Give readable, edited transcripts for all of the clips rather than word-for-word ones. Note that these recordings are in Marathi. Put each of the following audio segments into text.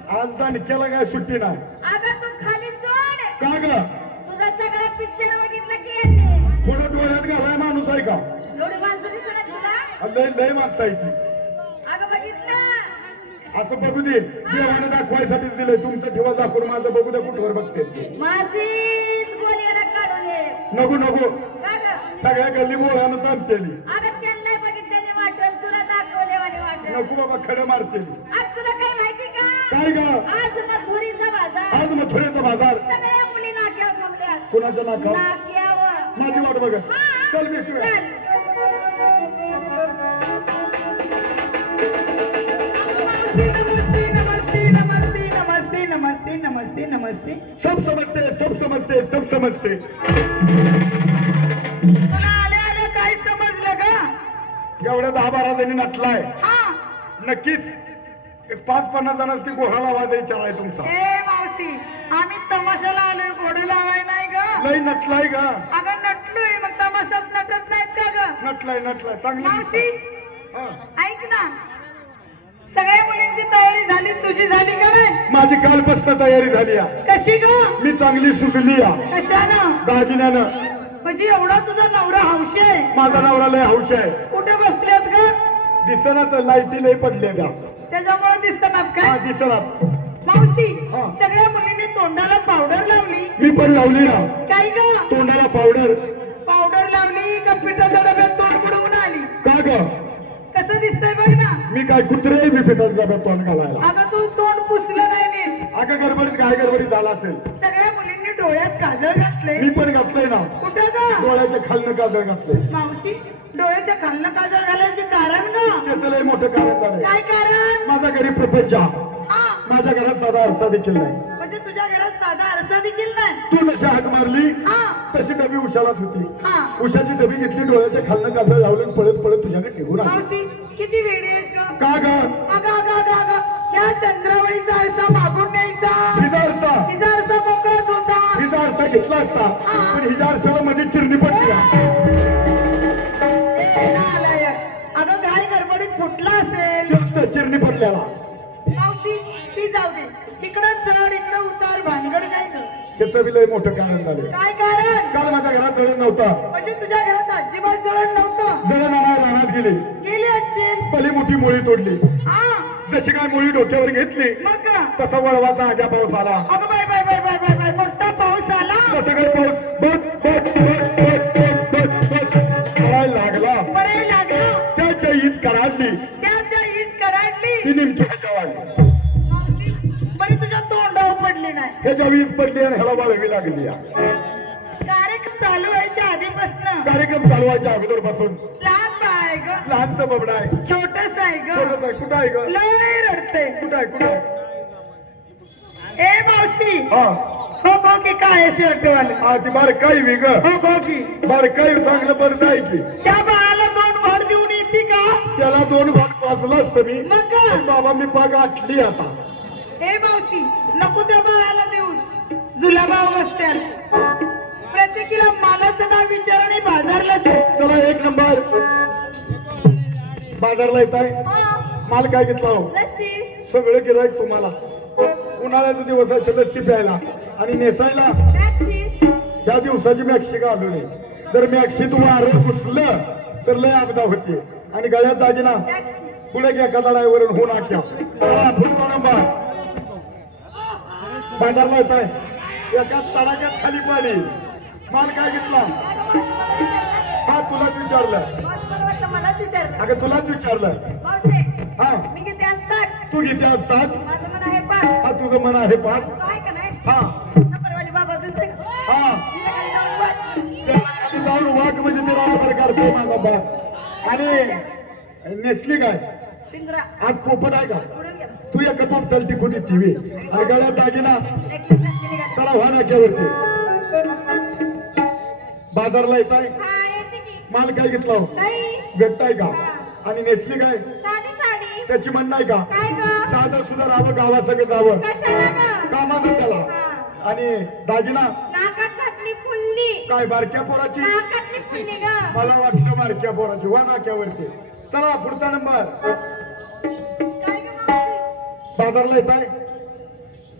सुट्टी नाही अगं तू खाली सोड का ग तुझा सगळा पिक्चर बघितला की यांनी कोणा डोळ्यात घालाय माणूस आहे का एवढी माणसं दिसत तुला लय लय माणसायची अगं बघितलं असं बघू दे देवाने दाखवायसाठीच दिलंय तुमचं ठेवा दाखवून माझं बघू दे कुठवर बघते माझीच गोळीला काढून ये नको नको का ग सगळ्या गल्ली मोहळ्यानं ताणतेली अगं त्यांना बघितल्याने वाटण तुला दाखवल्यावाने वाटण नको बाबा खडे मारतेली आज तुला काय माहिती का काय ग आज मथुरीचा बाजार आज मथुरेचा बाजार सगळ्या मुली नाक्यावर थांबल्या कोणाच्या नाकावर नाक्यावर माझी वाट बघ चल भेटूया नमस्ते नमस्ते नमस्ते नमस्ते सब समजते सब समजते सब समजते तुला आले आले काय समजलं का एवढ्या 10-12 जणी नटलाय हा नक्कीच 5-50 जणांची गोळा लावा द्यायचा आहे तुमचा ए मावशी आम्ही तमाशाला आलोय घोडे लावाय नाही ग लय नटलाय ग अगं नटलोय मग तमाशात नटत नाहीत का ग नटलाय नटलाय चांगली मावशी हा. ऐक ना सगळ्या मुलींची तयारी झाली तुझी झाली का नाही माझी कालपासून तयारी झाली कशी ग मी चांगली सुजली कशानं दागिन्यानं म्हणजे एवढा तुझा नवरा हौशी आहे माझा नवरा लय हौश आहे कुठे बसल्यात ग दिसना तर लाईटी लय पडले का त्याच्यामुळे दिसतात काय दिसना मावशी हा. सगळ्या मुलींनी तोंडाला पावडर लावली मी पण लावली ना काय ग तोंडाला पावडर पावडर लावली का पिठाच्या डब्यात तोंड बुडवून आली का ग कसं दिसतंय बघ ना मी काय कुत्रे मी पिठाच्या डब्यात तोंड घालायला अगं तू तोंड पुसलं नाही नीट अगं गडबडीत काय गडबडीत झाला असेल सगळ्या मुलींनी डोळ्यात काजळ घातलंय मी पण घातलंय ना कुठं ग डोळ्याच्या खालनं काजळ घातलंय मावशी डोळ्याच्या खालनं काजळ घालायचे कारण ग त्याचं लय मोठं कारण झालंय काय कारण माझा घरी प्रपंच हा माझ्या घरात साधा आरसा देखील नाही म्हणजे तुझ्या घरात साधा आरसा देखील नाही तू नशी हाक मारली हा तशी डबी उशालात होती हा उशाची डबी घेतली डोळ्याच्या खालनं काजळ लावलं पळत पळत तुझ्याकडे निघून आली मावशी किती वेडी आहेस ग का ग अगं अगं अगं अगं या चंद्रावळीचा आरसा मागून न्यायचा हिचा आरसा तिचा आरसा मोकळाच होता हिचा आरसा घेतला असता पण हिच्या आरशाला मध्ये चिरणी पडली ए, नालायक. अगं काय गडबडीत फुटला असेल जास्त चिरणी पडल्याला मावशी ती जाऊ दे. इकडं चढ इकडं उतार भानगड काय ग? त्याचं बी लय मोठं कारण झालं. काय कारण? काल माझ्या घरात जळण नव्हता. म्हणजे तुझ्या घरात अजिबात जळण नव्हतं? जळण आणायला रानात गेली. गेली अच्छी. भली मोठी मुळी तोडली. हा जशी काय मुळी डोक्यावर घेतली मग तसा वळवाचा आग्या पाऊस आला. अगं बाय बाय बाय बाय बाय बाय मोठा पाऊस आला. तसं काय पाऊस बट बट बट बट बट बट बट पडायला लागला. पडायला लागला. त्याच्या ईद कराडली. त्याच्या हीच कराडली. ती नेमकी ह्याच्या वाढली. मावशी बरी तुझ्या तोंडावर पडली नाही. ह्याच्या वीज पडली आणि ह्याला वाळवी लागली. कार्यक्रम चालू व्हायच्या आधीपासून कार्यक्रम चालवायच्या अगोदर पासून लहान बाळ आहे ग. लहानचं बबड आहे. छोटस आहे ग. छोटं आहे. कुठं आहे ग? लय रडते. कुठं आहे कुठं आहे? ए मावशी हा हो बघ की काय शर्ट वाले. हा ती बारकाई वेग हो बघ की बारकाई चांगलं बरं जाय की. त्या बाळाला 2 वाढ देऊन येते का? त्याला 2 भाग वाजलं असतं मी. मग काय? पण बाबा मी पाग आटली आता. ए मावशी नको त्या बाळाला देऊ. जुलाबाव बसत्याल प्रत्येकीला मालाचं नाव विचार आणि बाजारला दे. चला 1 नंबर. बाजारला येत आहे. माल काय घेतला हो? लस्सी सगळं गिरायक तुम्हाला. उन्हाळ्याचा दिवस आहे लस्सी प्यायला आणि नेसायला टॅक्सी त्या दिवसाची मॅक्सी घालवली. जर मॅक्सीत वारं घुसलं तर लय आपदा होते. आणि गळ्यात दागिना पुढे घ्या गदाडावरून होऊन आख्या. पुढचा नंबर. बाजारला येत आहे. एका तडाक्यात खाली पाणी. माल काय घेतला? हा तुलाच विचारलं. मलाच विचार अगं तुलाच विचारलं. हा मी किती असतात? तू किती असतात? माझं मन आहे पाच. हा तुझं मन आहे 5. तो आहे का नाही? हा नंबरवाली बाबा दुसरे हा तिला खाली जाऊन बस. त्याला खाली जाऊन वाघ म्हणजे ते रामभर करतो माझा बाप. आणि नेसली काय? पिंजरा आज पोपट आहे का? उडून गेला. तू एका पाप चलती खुदी टीव्ही आणि गळ्यात दागिना. नेकलेस नसलेली गाडी. चला व्हा नाक्यावरती. बाजारला येत आहे. हा येते की. माल काय घेतला हो? नाही भेटताय का? आणि नेसली काय? साधी साडी. त्याची म्हण नाही का? काय ग? साधं सुद्धा राहावं गावासंग जावं कशाला ग? कामाचं त्याला. हा. आणि दागिना नाकात घातली फुलली. काय बारक्या पोराची? नाकातली फुलली ग. मला वाटलं बारक्या पोराची. वा नाक्यावरती. चला पुढचा नंबर. काय ग मावशी? बाजारला येत आहे.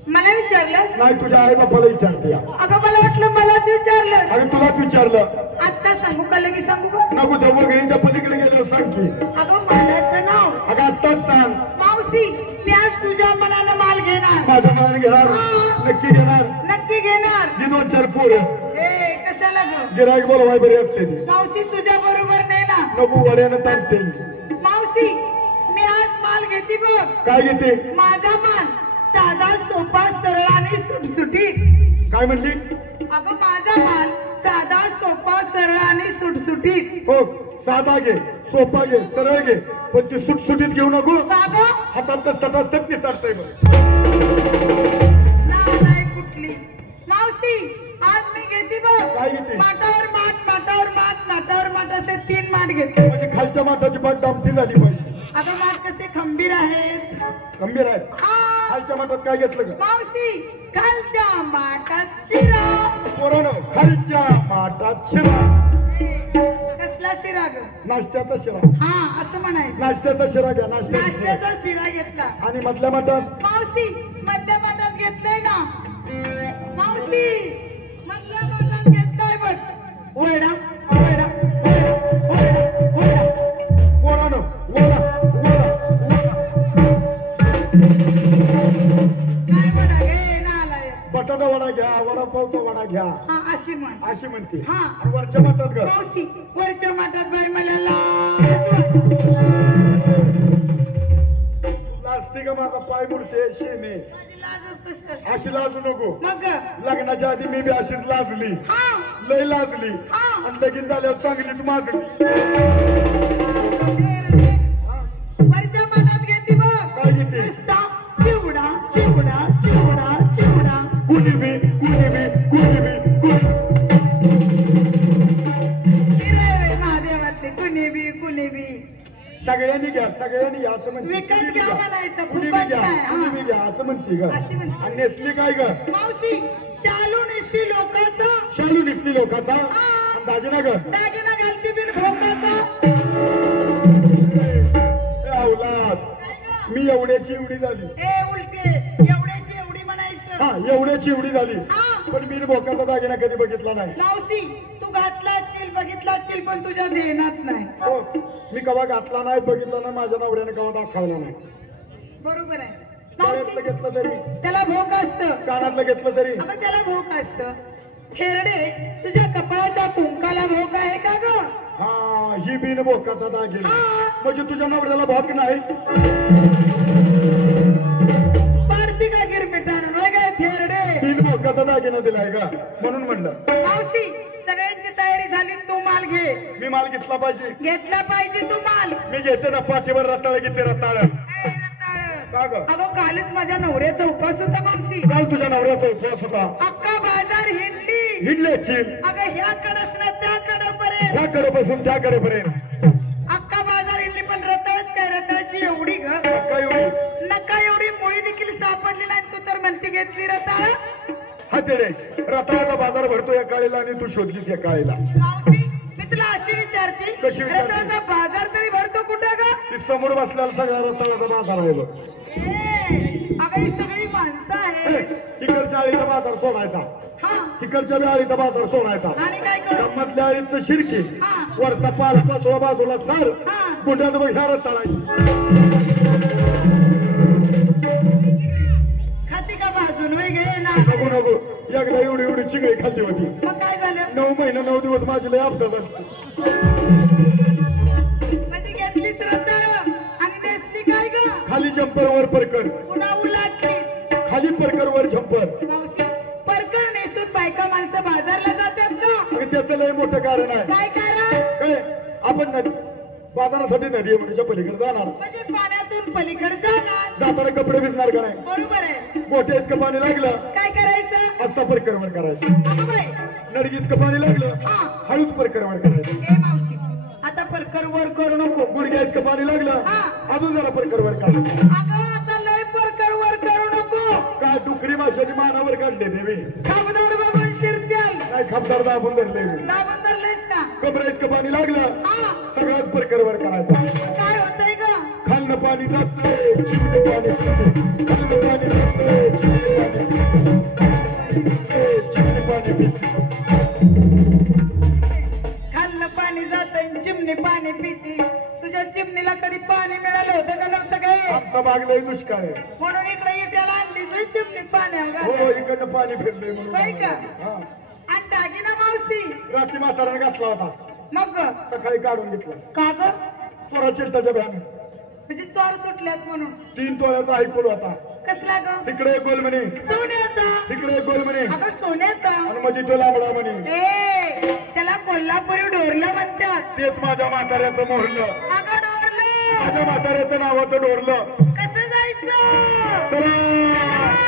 मला विचारलं? नाही तुझ्या आई बापाला विचारते. अगं मला वाटलं मलाच विचारलं. अरे तुलाच विचारलं. आता सांगू का लगेच सांगू का? नको तेव्हा गणीच्या पलीकडे गेल्यावर सांग की. अगं माझं नाव अगं आत्ताच सांग. मावशी मी आज तुझ्या मनानं माल घेणार. माझ्या मनाने घेणार. नक्की घेणार. नक्की घेणार. जी 2-4 पोरं ए कशाला ग? गिराईक बोलवाय बरी असते ती. मावशी तुझ्या बरोबर नाही ना. नको वड्यानं ताणते. मावशी मी आज माल घेते बघ. काय घेते? माझा माल साधा सोपा सरळ आणि सुटसुटीत. काय म्हणली? अगं माझा माल साधा सोपा सरळ आणि सुटसुटीत. हो साधा घे सोपा घे सरळ घे पण ती सुटसुटीत घेऊ नको. बाबा हातात सटासट निसटतंय बघ. नाही कुठली. मावशी आज मी घेते बघ. काय घेते? माटावर माठ माटावर माठ माटावर माठ असे 3 माठ घेते. म्हणजे खालच्या माठाची पाठ दामटी झाली पाहिजे. अगं माठ कसे खंबीर आहेत. गंभीर आहे. हा. खालच्या माठात काय घेतलं का? मावशी खालच्या माठात शिरा. पोरानो खालच्या माठात शिरा. कसला शिरा ग? नाश्त्याचा शिरा. हा असं म्हणायचं. नाश्त्याचा शिरा घ्या. नाश्त्याचा शिरा. नाश्त्याचा शिरा घेतला. आणि मधल्या माठात मावशी मधल्या माठात घेतलंय ना. मावशी मधल्या माठात घेतलंय बघ. वैडा वैडा वैडा वैडा वैडा. पोरानो वडा वडा वडा. काय वडा घे नालाय. बटाटा वडा घ्या. वडापावचा वडा घ्या हा अशी म्हण. अशी म्हणते. हा. आणि वरच्या माठात घर. मावशी वरच्या माठात बाई मला लाजते का माझा पाय मुडते शेने. अशी लाजू नको. मग लग्नाच्या आधी मी बी अशीच लाजली. हा लय लाजली. हा. आणि लगीन झाल्यावर चांगलीच माजली. वरच्या माठात घेते बघ. काय घेते? नुसता चिवडा चिवडा चिवडा चिवडा. कुणीबी कुणीबी कुणीबी महादेवातले कुणीबी कुणीबी. सगळ्यांनी घ्या सगळ्यांनी घ्या असं म्हणते. विकत घ्या म्हणायचं. कुणीबी फुकट घ्या नाही. हा. कुणीबी घ्या असं म्हणते ग. अशी म्हणते. आणि नेसली काय ग? मावशी शालू नेसती लोकांचं. शालू नेसली लोकांचा. हा. आणि दागिना ग दागिना घालती बिन भोकाचा. ए, अवलाद मी एवढ्याची एवढी झाली. ए उलटे एवढ्याची एवढी म्हणायचं. हा एवढ्याची एवढी झाली. हा. पण मी भोकाचा दागिना कधी बघितला नाही. मावशी तू घातला असशील बघितला असशील पण तुझ्या ध्यानात नाही. हो मी कवा घातला नाही बघितला नाही माझ्या नवऱ्याने कवा दाखवला नाही. बरोबर आहे. गळ्यातलं मावशी घेतलं तरी त्याला भोक असतं. कानातलं घेतलं तरी अगं त्याला भोक असतं. खेरडे तुझ्या कपाळाच्या कुंकाला भोक आहे का ग? हा ही बिन भोकाचा दागिना. हा. म्हणजे तुझ्या नवऱ्याला भाग नाही. पाडती का गिरमिटानं होय काय खेरडे? बिन भोकाचा दागिना दिलाय का म्हणून म्हणलं. मावशी सगळ्यांची तयारी झाली तू माल घे. मी माल घेतला पाहिजे. घेतला पाहिजे तू माल. मी घेते ना पाठीवर रताळ घेते रताळ. ए, रताळं. का ग अगं कालच माझ्या नवऱ्याचा उपवास होता मावशी. काल तुझ्या नवऱ्याचा उपवास होता. अक्का बाजार हिंडली. हिडल्याची अगं ह्या कडस ना त्या कडपर्यंत. त्याकडे बसून त्याकडे पर्यंत अक्का बाजार हिंडली पण रताळच काय रताळची एवढी ग. काय एवढी नका एवढी मुळी देखील सापडली नाही तू तर म्हणती घेतली रताळ. हा ते रे रताळाचा बाजार भरतो या काळीला आणि तू शोधलीस या काळीला. मावशी मी तुला अशी विचारते कशी विचारते? रताळाचा बाजार तरी भरतो कुठं ग? ती समोर बसल्याला सगळ्या रताळाचा बाजार आहे बघ. ए, अगं ही सगळी माणसं हे, आहे. इकडच्या आळीचा बाजार सोडायचा. हा तिकडच्या बी आळीचा बाजार सोडायचा. आणि काय करू? गंमतल्या आळीचं शिरकी हा. वरचा पाच पाचवा बाजूला सर हा. गुंड्यात बघ ह्या रताळाची. खाती का भाजून वय गे ना? नको नको एकदा एवढी एवढी चिंगळी खाल्ली होती. मग काय झालं? 9 महिने 9 दिवस माझी लय अपघात असते. म्हणजे घेतलीच रताळ आणि नेसली काय ग? खाली जम्पर वर परकर पुन्हा उलाटली. खाली परकर वर जम्पर. मावशी परकर नेसून बायका माणसं बाजारला जातात का? अगं त्याचं लय मोठं कारण आहे. काय कारण? काय आपण नदी बाजारासाठी नदी म्हणजे पलीकडे जाणार. म्हणजे पाण्यातून पलीकडे जाणार. जाताना कपडे भिजणार का नाही. बरोबर आहे. मोठे इतकं पाणी लागलं काय करायचं? आता परकरवर करायचं. अगं बाई, नडगी इतकं पाणी लागलं हा. हळूच परकरवर करायचं. ए मावशी आता परकर वर करू नको. गुडघ्या इतकं पाणी लागलं हा. अजून जरा परकरवर काढायचं. अगं आता लय परकर वर करू नको. काय डुकरी माशाची मानावर काढले देवी. खाबदार बघून शिरत्याल. काय खापदार दाबून धरले मी. दाबून धरलेस का? कमरा इतकं पाणी लागलं हा. सगळ्यात परकरवर करायचं. काय होतंय ग? खालनं पाणी जातंय चिमणे पाणी पितंय. खालनं पाणी जातंय चिमणे पाणी पितंय. खाल्लं पाणी जात चिमणी पाणी पिती. तुझ्या चिमणीला कधी पाणी मिळालं होतं का नव्हतं काय? आमचा भाग लय दुष्काळ आहे. म्हणून इकडे इट्याला आणली तुझी चिमणी पाण्यावर हो घाल. इकडनं पाणी फिरलंय बाई का? म्हणून. हा. आणि दागिना मावशी रात्री म्हाताऱ्याने घातला होता मग ग? सकाळी काढून घेतला. का ग? चोरा चिलटाच्या भ्यान म्हणजे चोर सुटल्यात म्हणून. 3 तोळ्याचा ऐकून होता. कसला ग? तिकडे एक गोल म्हणे सोन्याचा. तिकडे एक गोल म्हणे अगं सोन्याचा. आणि मध्ये तो लांबडा म्हणे. ए त्याला कोल्हापुरी डोरलं म्हणतात. तेच माझ्या म्हाताऱ्याचं मोहरलं. अगं डोरलं. माझ्या म्हाताऱ्याचं नावाचं डोरलं. कसं जायचं? चला.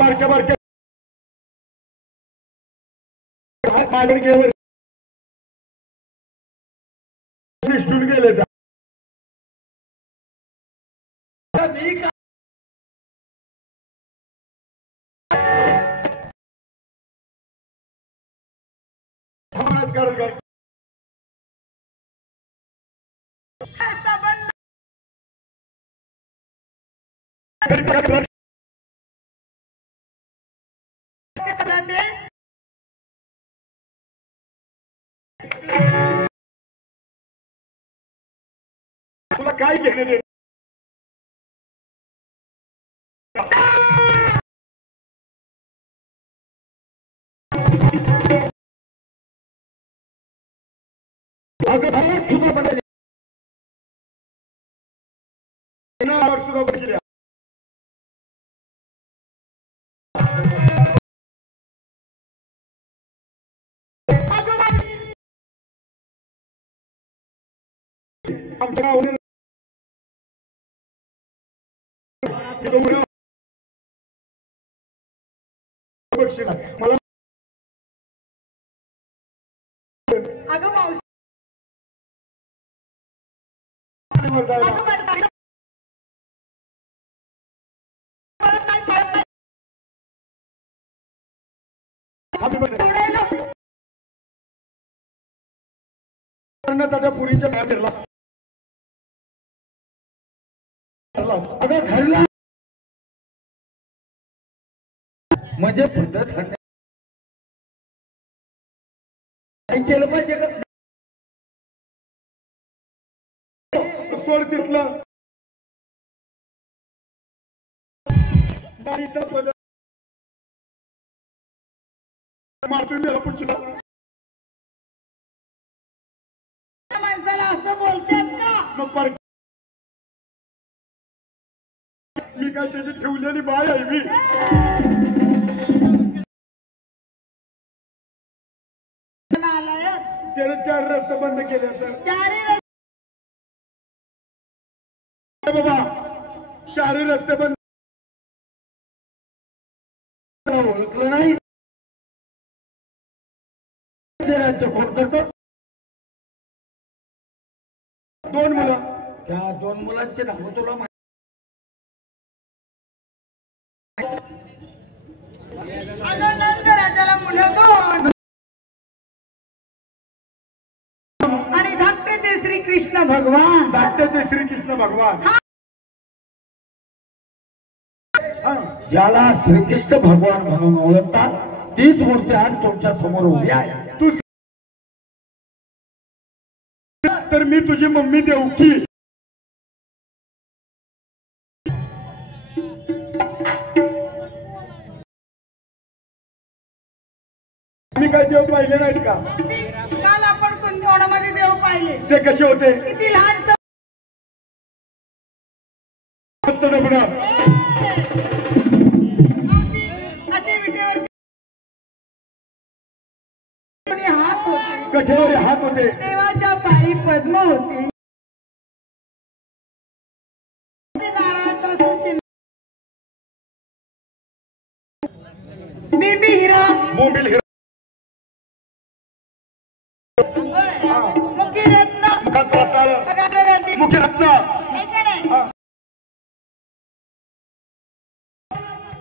बारक्या बारक्या मागून गेले निष्ठून गेले तुला काय घेणे दे सुद्धा बदल सुद्धा बदल मला अगं मावशी Happy birthday. म्हणत त्या पुरीच्या पाया फिरला अगं घडला म्हणजे पद्धत केलं पाहिजे का सोड तिथलं गाडीचा बदल मारतून गेला पुढच्या माणसाला असं बोलतात का मग पर मी काय त्याची ठेवलेली बाय आहे मी आलाय त्याने 4 रस्ते बंद केले तर चारी बाबा 4 रस्ते बंद ओळखलं नाही राज्य कोण करतो 2 मुलं त्या 2 मुलांचे नाव तुला राजाला मुलं 2 आणि धाकटे ते श्रीकृष्ण भगवान धाकट्याचे श्रीकृष्ण भगवान ज्याला श्रीकृष्ण भगवान म्हणून ओळखतात तीच मूर्ती आज तुमच्या समोर उभी आहे तू तर मी तुझी मम्मी देऊ की मी काय देव पाहिले नाहीत का काल आपण कुंजवणामध्ये देव पाहिले ते कसे होते किती लहान असे विटेवर हात होते कठेवर हात होते देवाच्या पायी पद्म होते नारळाचा बेबी हिरा मोबिल हिरा मुखी रत्न मुख्य रत्न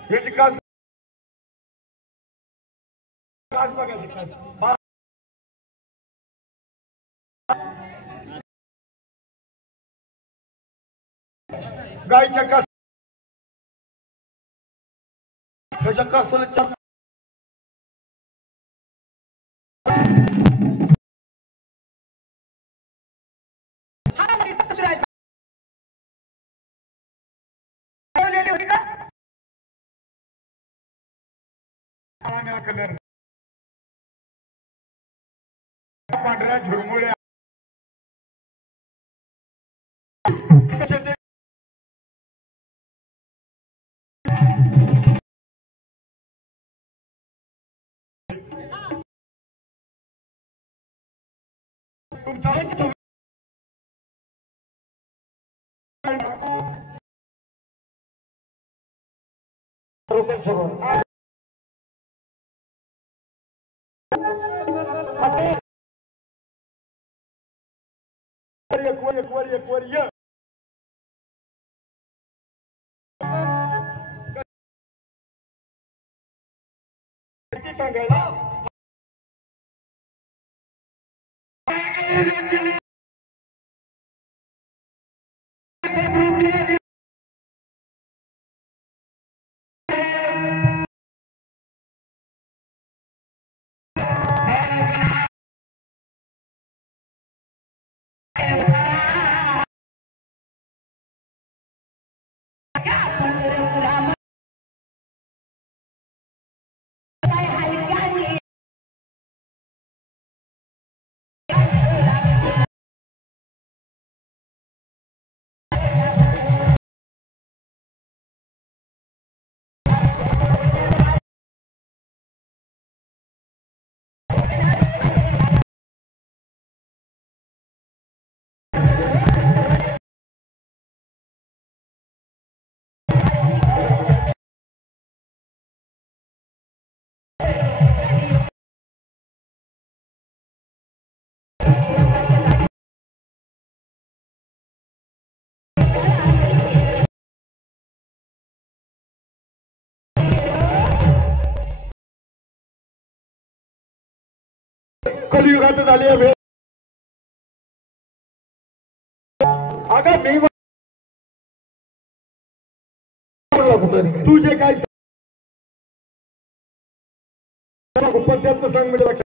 ह्याची कास बघायची कास गायच्या कास ह्याच्या कासाला कलर पांढऱ्या झुरमुळ्या एक वर ये सांगायला कलियुगात झाली आहे अगं मी तुझे काय पद्धत सांग म्हणजे लक्षात